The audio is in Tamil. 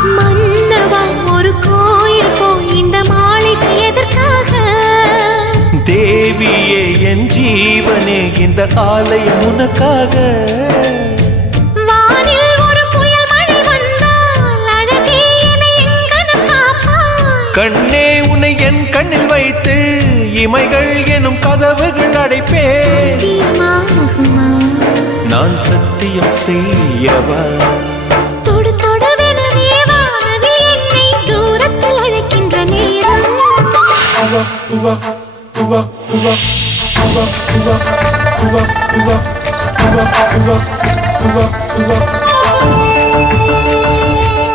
மன்னவா ஒரு கோயில் போய் இந்த மாளிகை எதற்காக? தேவியே என் ஜீவனே இந்த ஆலயம் உனக்காக. வானில் ஒரு புயல் மழை வந்தால் அழகே என்னை எங்கனம் காப்பாய். கண்ணே உன்னை என் கண்ணில் வைத்து இமைகள் எனும் கதவுகள் அடைப்பேன். சத்தியமாகுமா? நான் சத்தியம் செய்யவா? தொடு தொடுவெனவே வானவில் என்னை தூரத்தில் அழைக்கின்ற நேரம்.